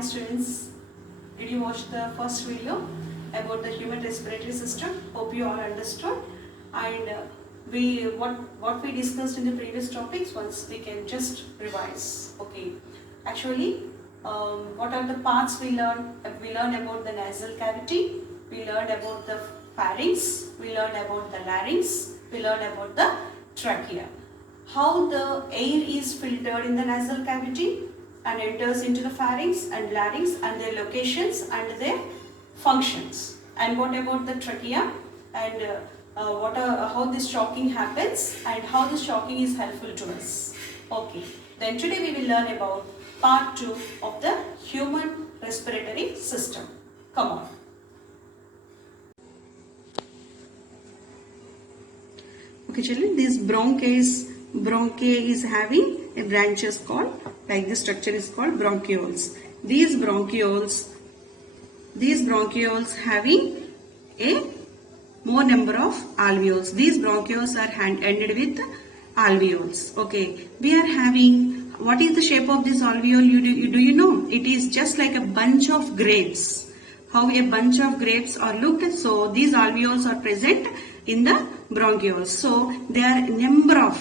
Hi students, did you watch the first video about the human respiratory system? Hope you all understood. And what we discussed in the previous topics, once we can just revise. Okay, actually, what are the parts we learned? We learned about the nasal cavity, we learned about the pharynx, we learned about the larynx, we learned about the trachea. How the air is filtered in the nasal cavity and enters into the pharynx and larynx and their locations and their functions. And what about the trachea and how this shocking happens and how this shocking is helpful to us. Okay, then today we will learn about part 2 of the human respiratory system. Come on. Okay children, this bronchi is having a branches called, like the structure is called bronchioles. These bronchioles having a more number of alveoles. These bronchioles are ended with alveoles. Okay, we are having, what is the shape of this alveole? Do you know? It is just like a bunch of grapes. How a bunch of grapes are looked. So these alveoles are present in the bronchioles. So there are a number of,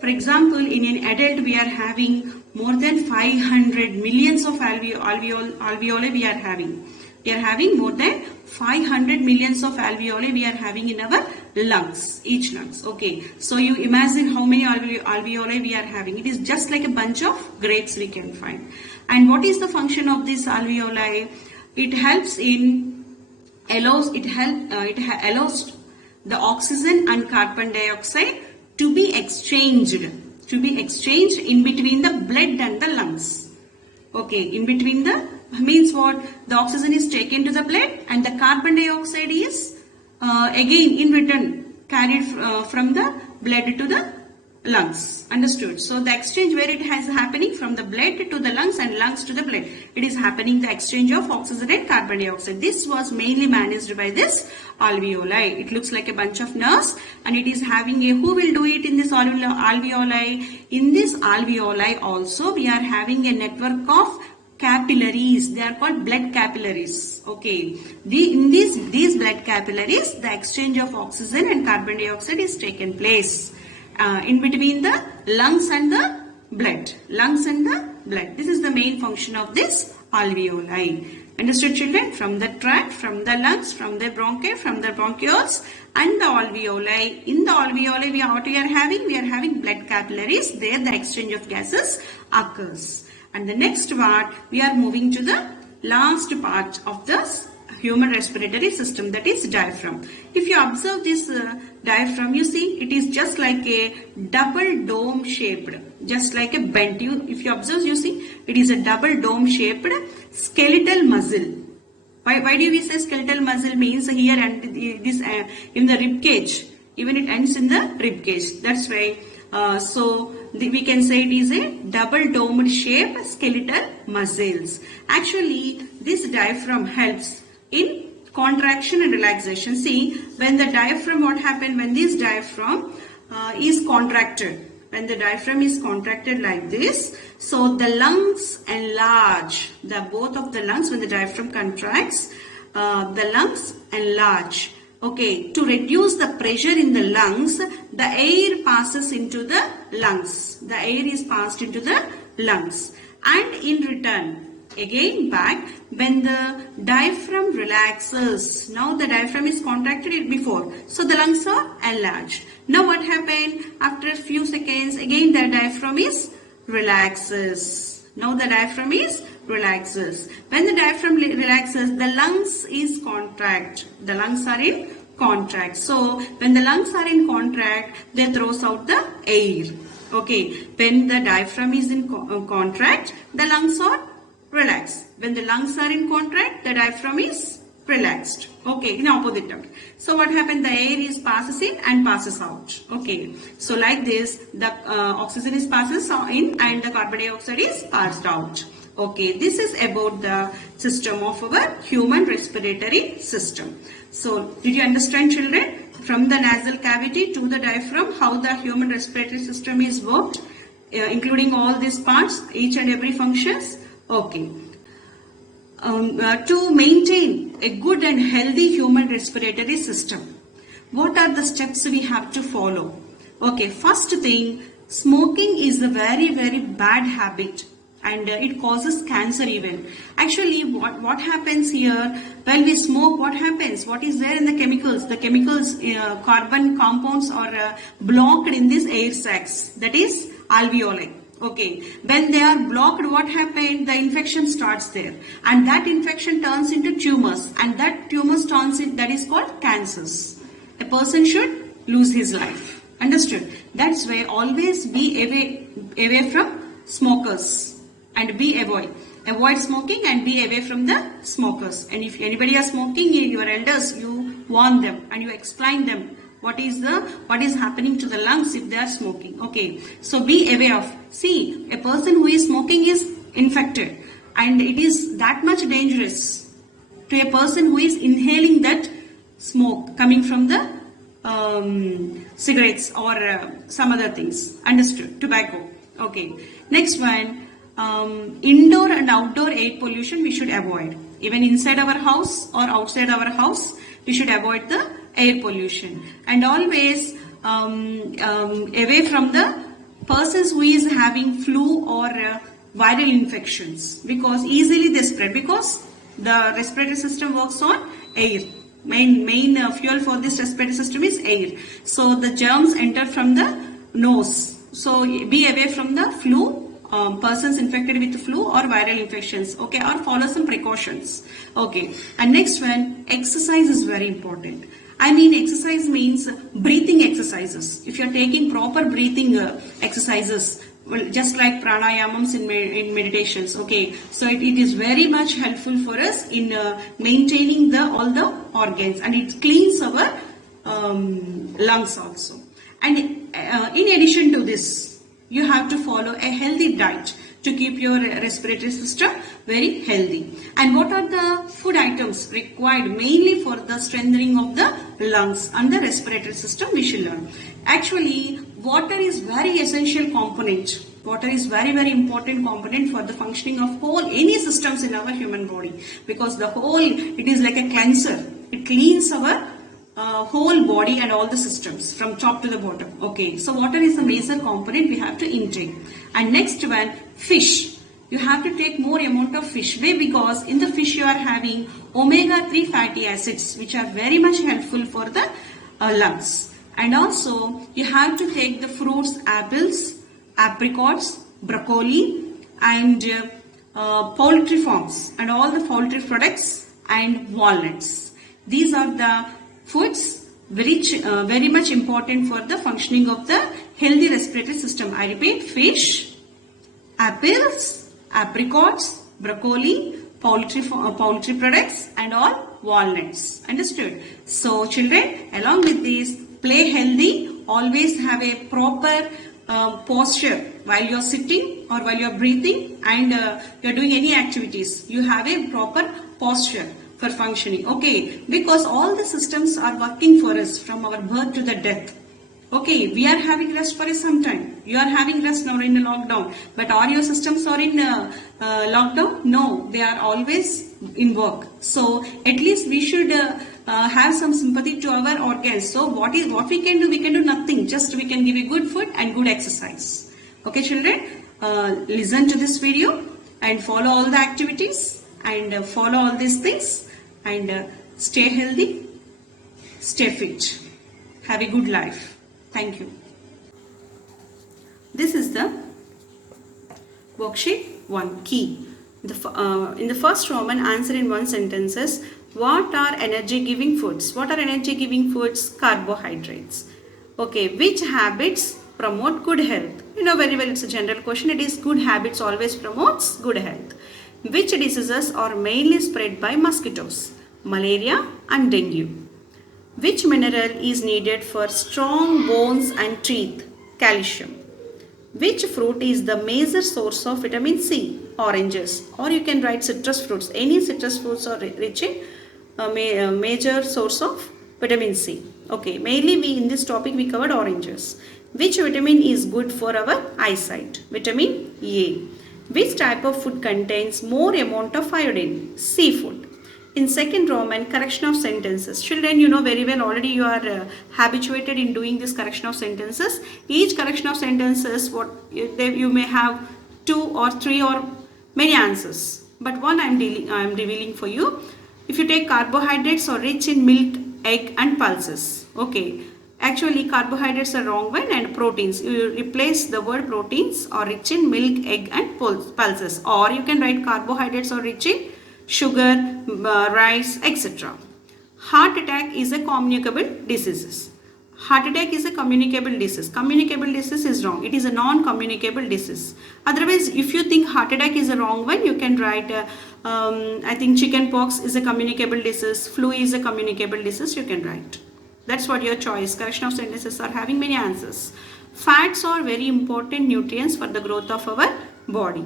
for example, in an adult we are having more than 500 millions of alveoli we are having. We are having more than 500 millions of alveoli we are having in our lungs, each lungs. Okay, so you imagine how many alveoli we are having. It is just like a bunch of grapes we can find. And what is the function of this alveoli? It helps in, allows the oxygen and carbon dioxide to be exchanged in between the blood and the lungs. Okay, in between the, means what? The oxygen is taken to the blood and the carbon dioxide is again in return carried from the blood to the lungs. Understood? So the exchange where it has happening from the blood to the lungs and lungs to the blood. It is happening the exchange of oxygen and carbon dioxide. This was mainly managed by this alveoli. It looks like a bunch of nerves and it is having a, who will do it in this alveoli? In this alveoli also we are having a network of capillaries. They are called blood capillaries. Okay, in these blood capillaries the exchange of oxygen and carbon dioxide is taken place in between the lungs and the blood. This is the main function of this alveoli. Understood children? From the tract, from the lungs, from the bronchi, from the bronchioles and the alveoli. In the alveoli what we are having? We are having blood capillaries. There the exchange of gases occurs. And the next part, we are moving to the last part of the human respiratory system, that is diaphragm. If you observe this diaphragm, you see it is just like a double dome shaped, just like a bent. If you observe, you see it is a double dome shaped skeletal muscle. Why do we say skeletal muscle? Means here and this in the rib cage, even it ends in the rib cage. That's why. We can say it is a double domed shape skeletal muscles. Actually, this diaphragm helps in contraction and relaxation. See, when the diaphragm, what happened when this diaphragm is contracted? When the diaphragm is contracted like this, so the lungs enlarge. Both of the lungs, when the diaphragm contracts, the lungs enlarge. Okay, to reduce the pressure in the lungs, the air passes into the lungs. The air is passed into the lungs. And in return, again back, when the diaphragm relaxes, now the diaphragm is contracted before, so the lungs are enlarged. Now what happened? After a few seconds, again the diaphragm is relaxes. Now the diaphragm is relaxes. When the diaphragm relaxes, the lungs is contract. The lungs are in contract. So when the lungs are in contract, they throws out the air. Okay. When the diaphragm is in contract, the lungs are relaxed. When the lungs are in contract, the diaphragm is relaxed. Okay, in opposite term. So what happened? The air is passes in and passes out. Okay, so like this, the oxygen is passes in and the carbon dioxide is passed out. Okay, this is about the system of our human respiratory system. So did you understand children? From the nasal cavity to the diaphragm, how the human respiratory system is worked, including all these parts, each and every functions. Okay. to maintain a good and healthy human respiratory system. What are the steps we have to follow? Okay, first thing, smoking is a very, very bad habit, and it causes cancer even. Actually, what happens here, when we smoke, what happens? What is there in the chemicals? The chemicals, carbon compounds are blocked in these air sacs, that is alveoli. Okay, when they are blocked, what happened? The infection starts there, and that infection turns into tumors, and that tumors turns in, that is called cancers. A person should lose his life. Understood? That's why always be away from smokers, and avoid smoking and be away from the smokers. And if anybody is smoking, your elders, you warn them and you explain them what is happening to the lungs if they are smoking. Okay, so be aware of. See, a person who is smoking is infected, and it is that much dangerous to a person who is inhaling that smoke coming from the cigarettes or some other things. Understood? Tobacco. Okay, next one, indoor and outdoor air pollution we should avoid. Even inside our house or outside our house, we should avoid the air pollution, and always away from the persons who is having flu or viral infections, because easily they spread, because the respiratory system works on air. Main fuel for this respiratory system is air, so the germs enter from the nose. So be away from the flu, persons infected with flu or viral infections. Okay, or follow some precautions. Okay, and next one, exercise is very important. I mean, exercise means breathing exercises. If you are taking proper breathing exercises, well, just like pranayamams in meditations. Okay, so it is very much helpful for us in maintaining all the organs, and it cleans our lungs also. And in addition to this, you have to follow a healthy diet to keep your respiratory system very healthy. And what are the food items required mainly for the strengthening of the lungs and the respiratory system? We should learn. Actually, water is very essential component. Water is very, very important component for the functioning of any systems in our human body, because it is like a cleanser. It cleans our whole body and all the systems from top to the bottom. Okay, so water is a major component we have to intake. And next one, fish. You have to take more amount of fish. Why? Because in the fish you are having omega-3 fatty acids, which are very much helpful for the lungs. And also you have to take the fruits, apples, apricots, broccoli, and poultry farms and all the poultry products, and walnuts. These are the foods which very much important for the functioning of the healthy respiratory system. I repeat, fish, apples, apricots, broccoli, poultry products, and all walnuts. Understood? So children, along with this, play healthy. Always have a proper posture while you are sitting or while you are breathing, and you are doing any activities. You have a proper posture for functioning. Okay, because all the systems are working for us from our birth to the death. Okay, we are having rest for some time. You are having rest now in the lockdown. But are your systems are in lockdown? No, they are always in work. So at least we should have some sympathy to our organs. So what we can do? We can do nothing. Just we can give you good food and good exercise. Okay, children, listen to this video and follow all the activities and follow all these things, and stay healthy, stay fit, have a good life. Thank you. This is the worksheet 1 key. In the first Roman, answer in one sentence is, what are energy giving foods? What are energy giving foods? Carbohydrates. Okay, which habits promote good health? You know very well, it's a general question. It is good habits always promotes good health. Which diseases are mainly spread by mosquitoes? Malaria and dengue. Which mineral is needed for strong bones and teeth? Calcium. Which fruit is the major source of vitamin C? Oranges. Or you can write citrus fruits. Any citrus fruits are rich in a major source of vitamin C. Okay, mainly in this topic we covered oranges. Which vitamin is good for our eyesight? Vitamin A. Which type of food contains more amount of iodine? Seafood. In second Roman, correction of sentences. Children, you know very well, already you are habituated in doing this correction of sentences. Each correction of sentences, you may have 2 or 3 or many answers. But one I am revealing for you. If you take carbohydrates are rich in milk, egg and pulses. Okay. Actually, carbohydrates are wrong one, and proteins. You replace the word proteins are rich in milk, egg and pulses. Or you can write carbohydrates are rich in sugar, rice, etc. Heart attack is a communicable disease. Heart attack is a communicable disease. Communicable disease is wrong. It is a non-communicable disease. Otherwise, if you think heart attack is a wrong one, you can write, I think chicken pox is a communicable disease. Flu is a communicable disease. You can write. That's what your choice. Correction of sentences are having many answers. Fats are very important nutrients for the growth of our body.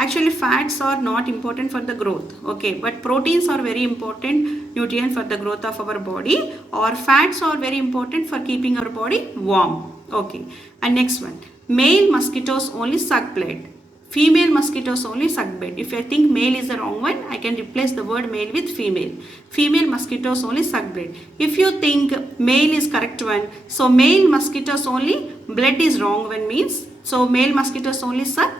Actually, fats are not important for the growth. Okay, but proteins are very important nutrient for the growth of our body, or fats are very important for keeping our body warm. Okay, and next one. Male mosquitoes only suck blood. Female mosquitoes only suck blood. If I think male is the wrong one, I can replace the word male with female. Female mosquitoes only suck blood. If you think male is correct one, so male mosquitoes only blood is wrong one means, so male mosquitoes only suck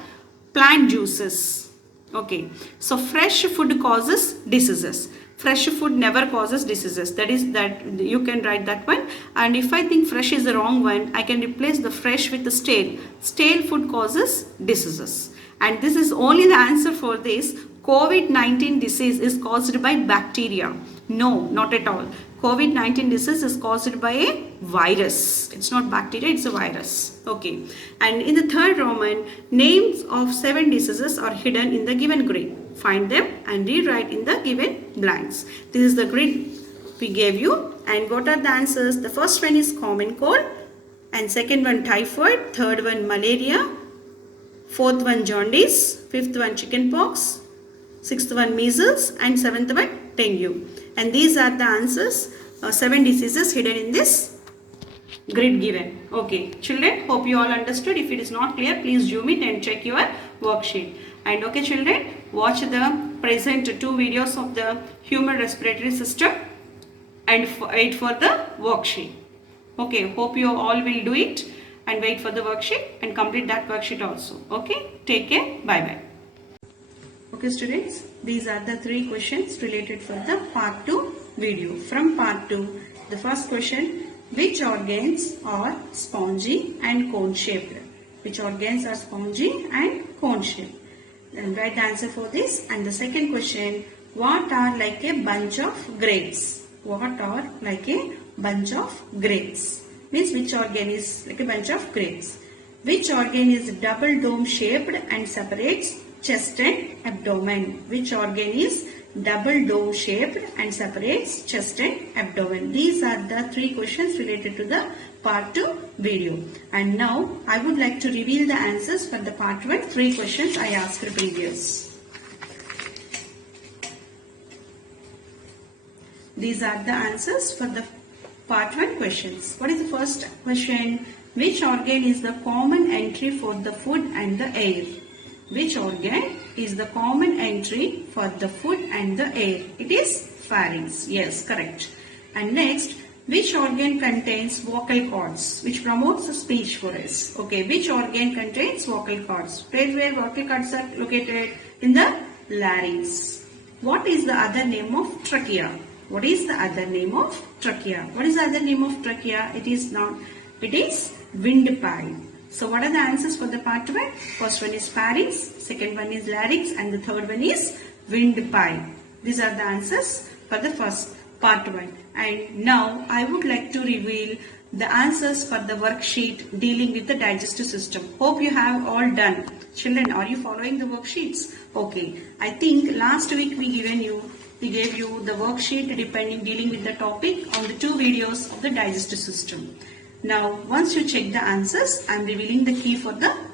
plant juices. Okay, so fresh food causes diseases. Fresh food never causes diseases. That you can write that one. And if I think fresh is the wrong one, I can replace the fresh with the stale. Stale food causes diseases. And this is only the answer for this. COVID-19 disease is caused by bacteria. No, not at all. COVID-19 disease is caused by a virus. It's not bacteria, it's a virus. Okay. And in the third Roman, names of 7 diseases are hidden in the given grid. Find them and rewrite in the given blanks. This is the grid we gave you. And what are the answers? The first one is common cold. And second one typhoid. Third one malaria. Fourth one jaundice. Fifth one chicken pox. Sixth one measles. And seventh one dengue. And these are the answers, 7 diseases hidden in this grid given. Okay, children, hope you all understood. If it is not clear, please zoom it and check your worksheet. And okay, children, watch the present 2 videos of the human respiratory system and wait for the worksheet. Okay, hope you all will do it and wait for the worksheet and complete that worksheet also. Okay, take care. Bye-bye. Okay students, these are the 3 questions related for the part 2 video. From part 2, the first question, which organs are spongy and cone shaped? Which organs are spongy and cone shaped? Then write the answer for this. And the second question, what are like a bunch of grapes? What are like a bunch of grapes? Means which organ is like a bunch of grapes? Which organ is double dome shaped and separates chest and abdomen? Which organ is double dome shaped and separates chest and abdomen? These are the 3 questions related to the part 2 video. And now I would like to reveal the answers for the part 1 3 questions I asked previous. These are the answers for the part 1 questions. What is the first question? Which organ is the common entry for the food and the air? Which organ is the common entry for the food and the air? It is pharynx. Yes, correct. And next, which organ contains vocal cords, which promotes the speech for us? Okay, which organ contains vocal cords? Where vocal cords are located? In the larynx. What is the other name of trachea? What is the other name of trachea? What is the other name of trachea? It is windpipe. So what are the answers for the part 1? First one is pharynx, second one is larynx, and the third one is windpipe. These are the answers for the first part 1. And now I would like to reveal the answers for the worksheet dealing with the digestive system. Hope you have all done. Children, are you following the worksheets? Okay. I think last week we gave you the worksheet dealing with the topic on the 2 videos of the digestive system. Now, once you check the answers, I am revealing the key for the